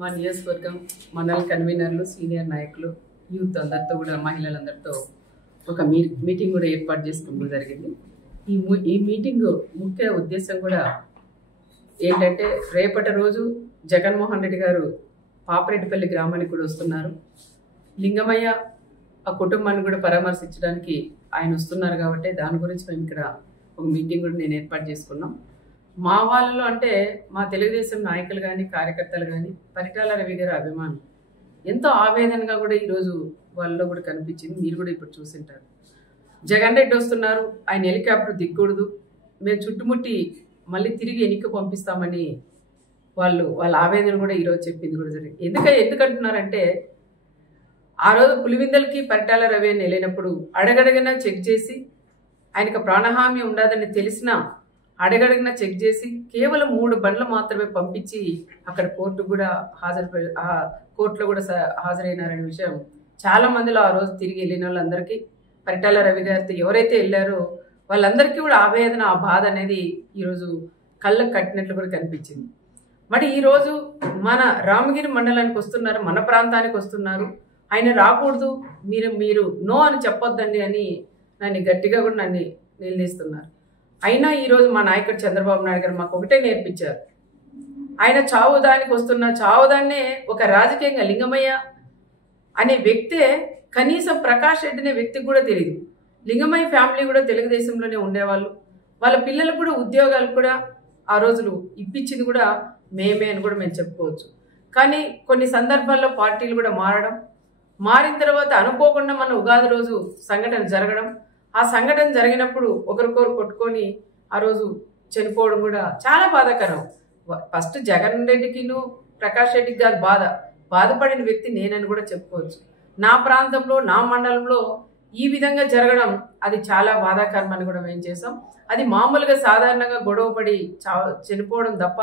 మా నియోజకవర్గం మండల కన్వీనర్లు, సీనియర్ నాయకులు, యూత్ అందరితో కూడా మహిళలందరితో ఒక మీటింగ్ కూడా ఏర్పాటు చేసుకోవడం జరిగింది. ఈ మీటింగ్ ముఖ్య ఉద్దేశం కూడా ఏంటంటే, రేపటి రోజు జగన్మోహన్ రెడ్డి గారు పాపరెడ్డిపల్లి గ్రామానికి కూడా వస్తున్నారు. లింగమయ్య ఆ కుటుంబాన్ని కూడా పరామర్శించడానికి ఆయన వస్తున్నారు కాబట్టి దాని గురించి మేము ఇక్కడ ఒక మీటింగ్ కూడా నేను ఏర్పాటు చేసుకున్నాం. మా వాళ్ళలో అంటే మా తెలుగుదేశం నాయకులు కానీ కార్యకర్తలు కానీ పరిటాల రవి గారి అభిమానం ఎంతో ఆవేదనగా కూడా ఈరోజు వాళ్ళలో కూడా కనిపించింది. మీరు కూడా ఇప్పుడు చూసింటారు. జగన్ రెడ్డి వస్తున్నారు, ఆయన హెలికాప్టర్ దిక్కకూడదు, మేము చుట్టుముట్టి మళ్ళీ తిరిగి ఎన్నిక పంపిస్తామని వాళ్ళ ఆవేదన కూడా ఈరోజు చెప్పింది కూడా జరిగింది. ఎందుకంటున్నారంటే, ఆ రోజు పులివిందలకి పరిటాల రవి అని వెళ్ళినప్పుడు అడగడగినా చెక్ చేసి ఆయనకు ప్రాణహామీ ఉండదని తెలిసినా అడగడగినా చెక్ చేసి కేవలం 3 బండ్లు మాత్రమే పంపించి అక్కడ కోర్టులో కూడా హాజరైనారనే విషయం చాలా మందిలో ఆ రోజు తిరిగి వెళ్ళిన వాళ్ళందరికీ, పరిటాల రవి గారితో ఎవరైతే వెళ్ళారో వాళ్ళందరికీ కూడా ఆవేదన, ఆ బాధ అనేది ఈరోజు కళ్ళకు కట్టినట్లు కూడా కనిపించింది. మరి ఈరోజు మన రామగిరి మండలానికి వస్తున్నారు, మన ప్రాంతానికి వస్తున్నారు, ఆయన రాకూడదు, మీరు నో అని చెప్పొద్దండి అని నన్ను గట్టిగా కూడా నన్ను నిలదీస్తున్నారు. అయినా ఈరోజు మా నాయకుడు చంద్రబాబు నాయుడు గారు మాకు ఒకటే నేర్పించారు. ఆయన చావుదానికి వస్తున్న చావుదాన్నే ఒక రాజకీయంగా లింగమయ్య అనే వ్యక్తే కనీసం ప్రకాష్ రెడ్డి అనే వ్యక్తికి కూడా తెలియదు. లింగమయ్య ఫ్యామిలీ కూడా తెలుగుదేశంలోనే ఉండేవాళ్ళు. వాళ్ళ పిల్లలకు కూడా ఉద్యోగాలు కూడా ఆ రోజులు ఇప్పించింది కూడా మేమే అని కూడా మేము చెప్పుకోవచ్చు. కానీ కొన్ని సందర్భాల్లో పార్టీలు కూడా మారిన తర్వాత అనుకోకుండా మన ఉగాది రోజు సంఘటన జరగడం, ఆ సంఘటన జరిగినప్పుడు ఒకరికొకరు కొట్టుకొని ఆ రోజు చనిపోవడం కూడా చాలా బాధాకరం. ఫస్ట్ జగన్ రెడ్డికిను ప్రకాష్ రెడ్డికి కాదు బాధపడిన వ్యక్తి నేనని కూడా చెప్పుకోవచ్చు. నా ప్రాంతంలో, నా మండలంలో ఈ విధంగా జరగడం అది చాలా బాధాకరం అని కూడా మేము చేసాం. అది మామూలుగా సాధారణంగా గొడవపడి చనిపోవడం తప్ప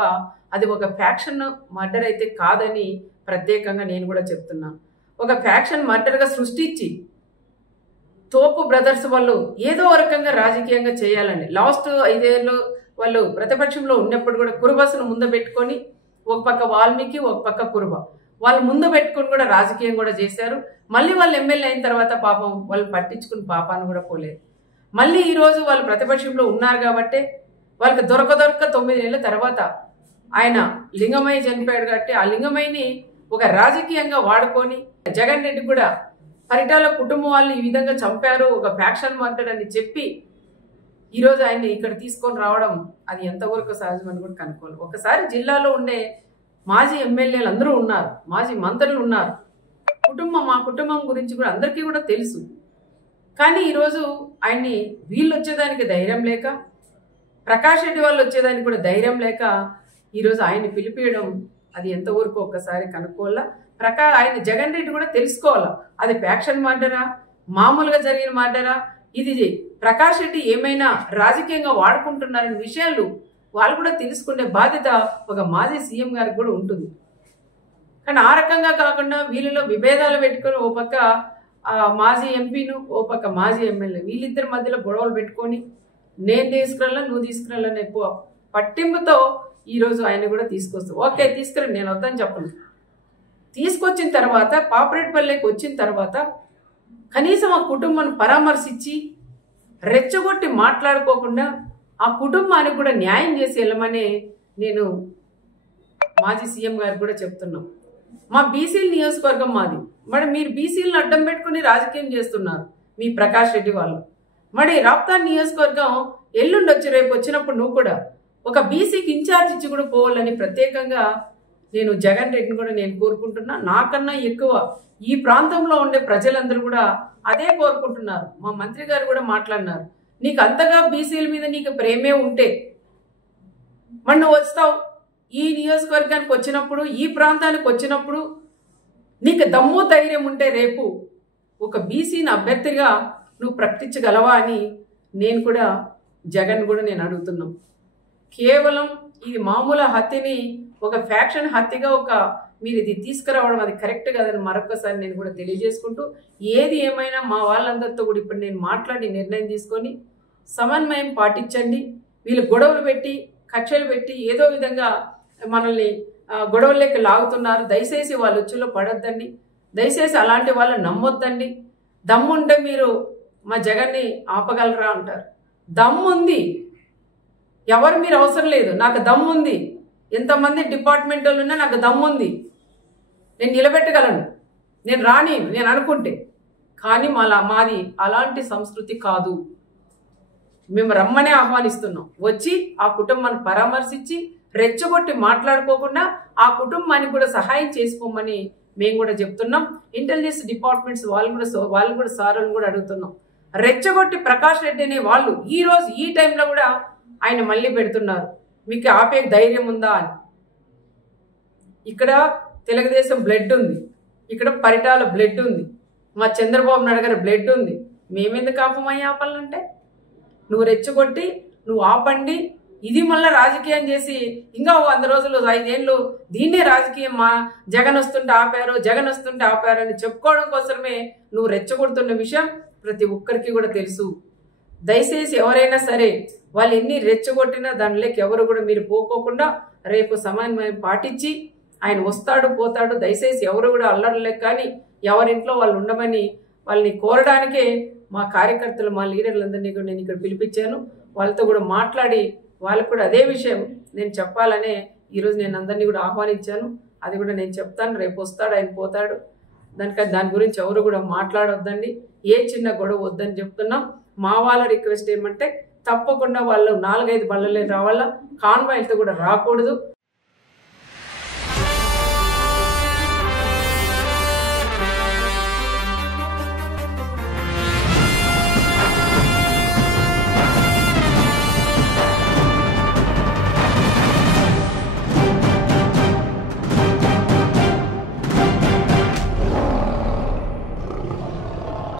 అది ఒక ఫ్యాక్షన్ మర్డర్ అయితే కాదని ప్రత్యేకంగా నేను కూడా చెప్తున్నాను. ఒక ఫ్యాక్షన్ మర్డర్గా సృష్టించి తోపు బ్రదర్స్ వాళ్ళు ఏదో రకంగా రాజకీయంగా చేయాలని లాస్ట్ 5 ఏళ్ళు వాళ్ళు ప్రతిపక్షంలో ఉన్నప్పుడు కూడా కురుబస్సును ముందు పెట్టుకొని ఒక పక్క వాల్మీకి, ఒక పక్క కురుబ వాళ్ళు ముందు పెట్టుకొని కూడా రాజకీయం కూడా చేశారు. మళ్ళీ వాళ్ళు ఎమ్మెల్యే అయిన తర్వాత పాపం వాళ్ళు పట్టించుకుని పాపాన్ని కూడా పోలేదు. మళ్ళీ ఈరోజు వాళ్ళు ప్రతిపక్షంలో ఉన్నారు కాబట్టి వాళ్ళకి దొరక 9 ఏళ్ళ తర్వాత ఆయన లింగమయ్య చనిపోయాడు కాబట్టి ఆ లింగమయ్యని ఒక రాజకీయంగా వాడుకొని జగన్ రెడ్డి కూడా పరిటాల కుటుంబం వాళ్ళు ఈ విధంగా చంపారు, ఒక ఫ్యాక్షన్ మర్డర్ అని చెప్పి ఈరోజు ఆయన్ని ఇక్కడ తీసుకొని రావడం అది ఎంతవరకు సహజమని కూడా కనుక్కోవాలి. ఒకసారి జిల్లాలో ఉండే మాజీ ఎమ్మెల్యేలు అందరూ ఉన్నారు, మాజీ మంత్రులు ఉన్నారు, మా కుటుంబం గురించి కూడా అందరికీ కూడా తెలుసు. కానీ ఈరోజు ఆయన్ని వీళ్ళు వచ్చేదానికి ధైర్యం లేక, ప్రకాష్ రెడ్డి వాళ్ళు వచ్చేదానికి కూడా ధైర్యం లేక ఈరోజు ఆయన్ని పిలిపియడం అది ఎంతవరకు ఒక్కసారి కనుక్కోవాలా. ఆయన జగన్ రెడ్డి కూడా తెలుసుకోవాలా, అది ఫ్యాక్షన్ మర్డరా, మామూలుగా జరిగిన మర్డరా, ఇది ప్రకాష్ రెడ్డి ఏమైనా రాజకీయంగా వాడుకుంటున్నారనే విషయాలు వాళ్ళు కూడా తెలుసుకునే బాధ్యత ఒక మాజీ సీఎం గారికి కూడా ఉంటుంది. కానీ ఆ రకంగా కాకుండా వీళ్ళలో విభేదాలు పెట్టుకొని ఓ పక్క మాజీ ఎంపీను, ఓ పక్క మాజీ ఎమ్మెల్యే, వీళ్ళిద్దరి మధ్యలో గొడవలు పెట్టుకొని నేను తీసుకురాలా, నువ్వు తీసుకురాలని ఎక్కువ పట్టింపుతో ఈరోజు ఆయన కూడా తీసుకొస్తావు. ఓకే తీసుకురండి, నేను వద్దని చెప్పను. తీసుకొచ్చిన తర్వాత పాపరెడ్డిపల్లికి వచ్చిన తర్వాత కనీసం ఆ కుటుంబాన్ని పరామర్శించి రెచ్చగొట్టి మాట్లాడుకోకుండా ఆ కుటుంబానికి కూడా న్యాయం చేసి వెళ్ళమని నేను మాజీ సీఎం గారికి కూడా చెప్తున్నాం. మా బీసీల నియోజకవర్గం మాది, మరి మీరు బీసీలను అడ్డం పెట్టుకుని రాజకీయం చేస్తున్నారు మీ ప్రకాష్ రెడ్డి వాళ్ళు. మరి రాప్తాన్ నియోజకవర్గం ఎల్లుండి వచ్చి రేపు వచ్చినప్పుడు నువ్వు కూడా ఒక బీసీకి ఇన్ఛార్జ్ ఇచ్చి కూడా పోవాలని ప్రత్యేకంగా నేను జగన్ రెడ్డిని కూడా నేను కోరుకుంటున్నా. నాకన్నా ఎక్కువ ఈ ప్రాంతంలో ఉండే ప్రజలందరూ కూడా అదే కోరుకుంటున్నారు. మా మంత్రి గారు కూడా మాట్లాడినారు, నీకు అంతగా బీసీల మీద నీకు ప్రేమే ఉంటే మరి నువ్వు వస్తావు ఈ నియోజకవర్గానికి వచ్చినప్పుడు, ఈ ప్రాంతానికి వచ్చినప్పుడు నీకు దమ్ము ధైర్యం ఉంటే రేపు ఒక బీసీని అభ్యర్థిగా నువ్వు ప్రకటించగలవా అని నేను కూడా జగన్ కూడా నేను అడుగుతున్నాం. కేవలం ఇది మామూలు హత్యని ఒక ఫ్యాక్షన్ హత్యగా మీరు ఇది తీసుకురావడం అది కరెక్ట్ కాదని మరొకసారి నేను కూడా తెలియజేసుకుంటూ, ఏది ఏమైనా మా వాళ్ళందరితో కూడా ఇప్పుడు నేను మాట్లాడి నిర్ణయం తీసుకొని సమన్వయం పాటించండి. వీళ్ళు గొడవలు పెట్టి కక్షలు పెట్టి ఏదో విధంగా మనల్ని గొడవల్లోకి లాగుతున్నారు. దయచేసి వాళ్ళ ఉచ్చులో పడొద్దండి. దయచేసి అలాంటి వాళ్ళు నమ్మొద్దండి. దమ్ముంటే మీరు మా జగన్ని ఆపగలరా అంటారు. దమ్ముంది, ఎవరు మీరు అవసరం లేదు, నాకు దమ్ముంది. ఎంతమంది డిపార్ట్మెంట్ వాళ్ళు ఉన్నా నాకు దమ్ముంది, నేను నిలబెట్టగలను, నేను రాని నేను అనుకుంటే. కానీ మాది అలాంటి సంస్కృతి కాదు. మేము రమ్మనే ఆహ్వానిస్తున్నాం. వచ్చి ఆ కుటుంబాన్ని పరామర్శించి రెచ్చగొట్టి మాట్లాడుకోకుండా ఆ కుటుంబానికి కూడా సహాయం చేసుకోమని మేము కూడా చెప్తున్నాం. ఇంటెలిజెన్స్ డిపార్ట్మెంట్స్ వాళ్ళు కూడా సార్లను కూడా అడుగుతున్నాం. రెచ్చగొట్టి ప్రకాష్ రెడ్డి అనే వాళ్ళు ఈ రోజు ఈ టైంలో కూడా ఆయన మళ్ళీ పెడుతున్నారు. మీకు ఆపే ధైర్యం ఉందా అని. ఇక్కడ తెలుగుదేశం బ్లడ్ ఉంది, ఇక్కడ పరిటాల బ్లడ్ ఉంది, మా చంద్రబాబు నాయుడు గారి బ్లడ్ ఉంది. మేమెందుకు ఆపమయ్యి ఆపాలంటే? నువ్వు రెచ్చగొట్టి నువ్వు ఆపండి, ఇది మళ్ళీ రాజకీయం చేసి ఇంకా 100 రోజులు 5 ఏళ్ళు దీన్నే రాజకీయం, మా జగన్ వస్తుంటే ఆపారు, జగన్ వస్తుంటే ఆపారు అని చెప్పుకోవడం కోసమే నువ్వు రెచ్చగొడుతున్న విషయం ప్రతి ఒక్కరికి కూడా తెలుసు. దయచేసి ఎవరైనా సరే వాళ్ళు ఎన్ని రెచ్చగొట్టినా దానిలోకి ఎవరు కూడా మీరు పోకోకుండా రేపు సమన్వయం పాటించి ఆయన వస్తాడు పోతాడు. దయచేసి ఎవరు కూడా అల్లర్లేక కానీ ఎవరింట్లో వాళ్ళు ఉండమని వాళ్ళని కోరడానికే మా కార్యకర్తలు మా లీడర్లందరినీ కూడా నేను ఇక్కడ పిలిపించాను. వాళ్ళతో కూడా మాట్లాడి వాళ్ళకు కూడా అదే విషయం నేను చెప్పాలనే ఈరోజు నేను అందరినీ కూడా ఆహ్వానించాను. అది కూడా నేను చెప్తాను. రేపు వస్తాడు, ఆయన పోతాడు. దాని గురించి ఎవరు కూడా మాట్లాడొద్దండి. ఏ చిన్న గొడవ వద్దని చెప్తున్నాం. మా వాళ్ళ రిక్వెస్ట్ ఏమంటే తప్పకుండా వాళ్ళు 4-5 బళ్ళలే రావాలా, కాన్వాయ్లతో కూడా రాకూడదు.